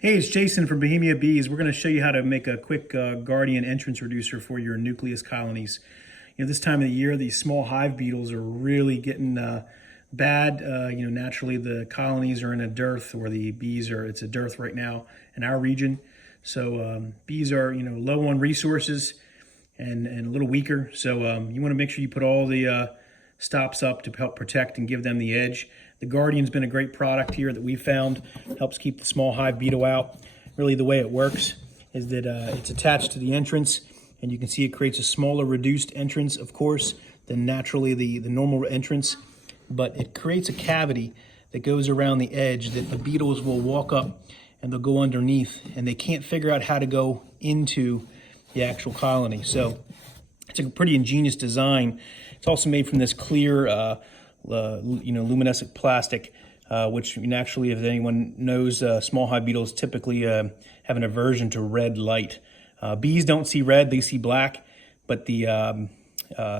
Hey, it's Jason from Bohemia Bees. We're going to show you how to make a quick Guardian entrance reducer for your nucleus colonies. This time of the year, these small hive beetles are really getting bad. Naturally the colonies are in a dearth, or the bees are, it's a dearth right now in our region. So bees are, low on resources and a little weaker. So you want to make sure you put all the stops up to help protect and give them the edge. The Guardian's been a great product here that we found. Helps keep the small hive beetle out. Really the way it works is that it's attached to the entrance, and you can see it creates a smaller reduced entrance, of course, than naturally the normal entrance. But it creates a cavity that goes around the edge that the beetles will walk up and they'll go underneath, and they can't figure out how to go into the actual colony. So it's a pretty ingenious design. It's also made from this clear luminescent plastic, which naturally, if anyone knows, small hive beetles typically have an aversion to red light. Bees don't see red, they see black, but the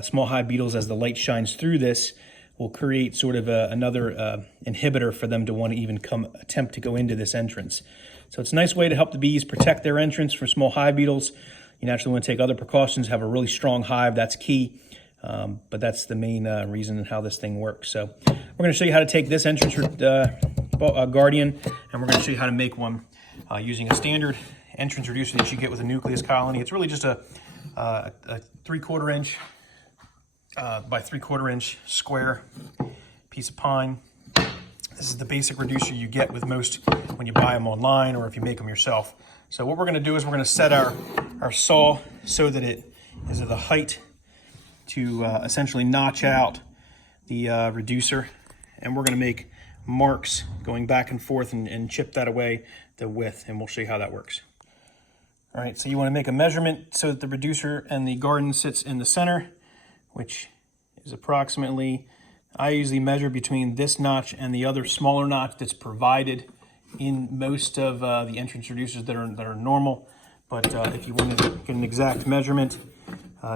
small hive beetles, as the light shines through this, will create sort of another inhibitor for them to want to even attempt to go into this entrance. So it's a nice way to help the bees protect their entrance from small hive beetles. You naturally want to take other precautions, have a really strong hive, that's key. But that's the main reason how this thing works. So we're going to show you how to take this entrance Guardian, and we're going to show you how to make one using a standard entrance reducer that you get with a nucleus colony. It's really just a 3/4 inch by 3/4 inch square piece of pine. This is the basic reducer you get with most when you buy them online or if you make them yourself. So what we're going to do is we're going to set our saw so that it is at the height to essentially notch out the reducer, and we're going to make marks going back and forth and chip that away the width, and we'll show you how that works. All right, so you want to make a measurement so that the reducer and the garden sits in the center, which is approximately, I usually measure between this notch and the other smaller notch that's provided in most of the entrance reducers that are normal. But if you want to get an exact measurement,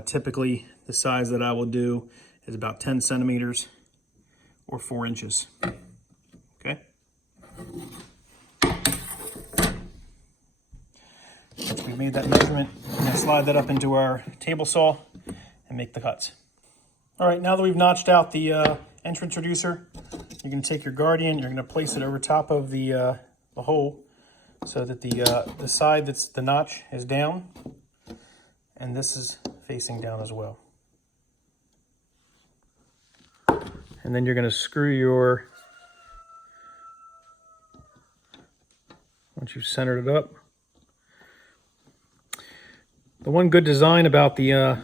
typically the size that I will do is about 10 centimeters or 4 inches. Okay. Once we've made that measurement, we're going to slide that up into our table saw and make the cuts. All right, now that we've notched out the entrance reducer, you're going to take your Guardian, you're going to place it over top of the hole so that the side that's the notch is down, and this is facing down as well. And then you're going to screw once you've centered it up. The one good design about the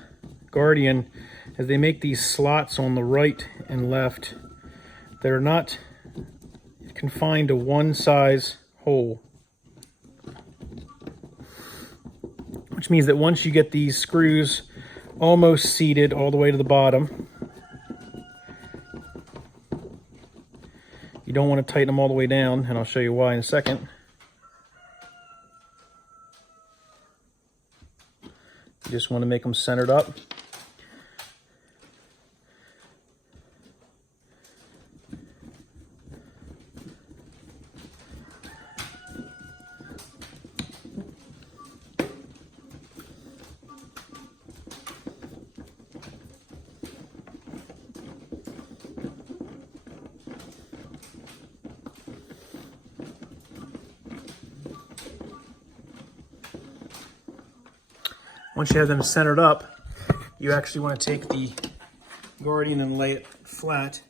Guardian is they make these slots on the right and left that are not confined to one size hole. Which means that once you get these screws almost seated all the way to the bottom, you don't want to tighten them all the way down, and I'll show you why in a second. You just want to make them centered up. Once you have them centered up, you actually want to take the Guardian and lay it flat.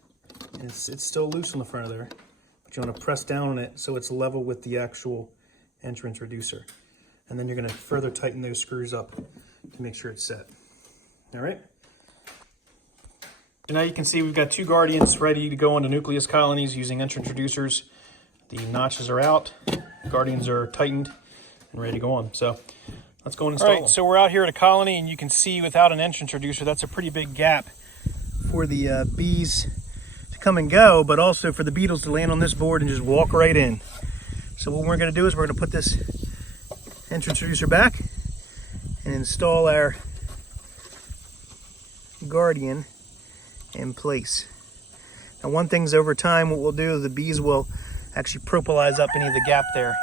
And it's still loose on the front of there, but you want to press down on it so it's level with the actual entrance reducer. And then you're going to further tighten those screws up to make sure it's set. All right. So now you can see we've got two Guardians ready to go into nucleus colonies using entrance reducers. The notches are out, Guardians are tightened and ready to go on. So let's go and install them. All right, so we're out here at a colony, and you can see without an entrance reducer, that's a pretty big gap for the bees to come and go, but also for the beetles to land on this board and just walk right in. So what we're going to do is we're going to put this entrance reducer back and install our Guardian in place. Now, one thing's over time, what we'll do is the bees will actually propolize up any of the gap there.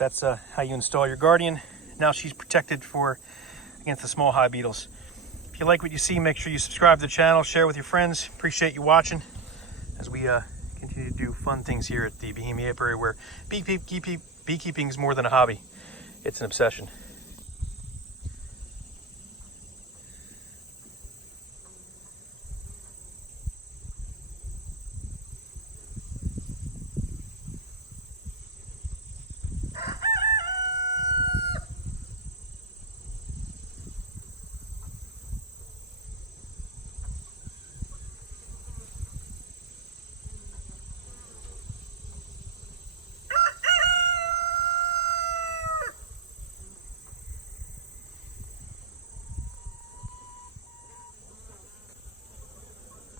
That's how you install your Guardian. Now she's protected against the small hive beetles. If you like what you see, make sure you subscribe to the channel, share with your friends. Appreciate you watching as we continue to do fun things here at the Bohemia Apiary, where beekeeping is more than a hobby. It's an obsession.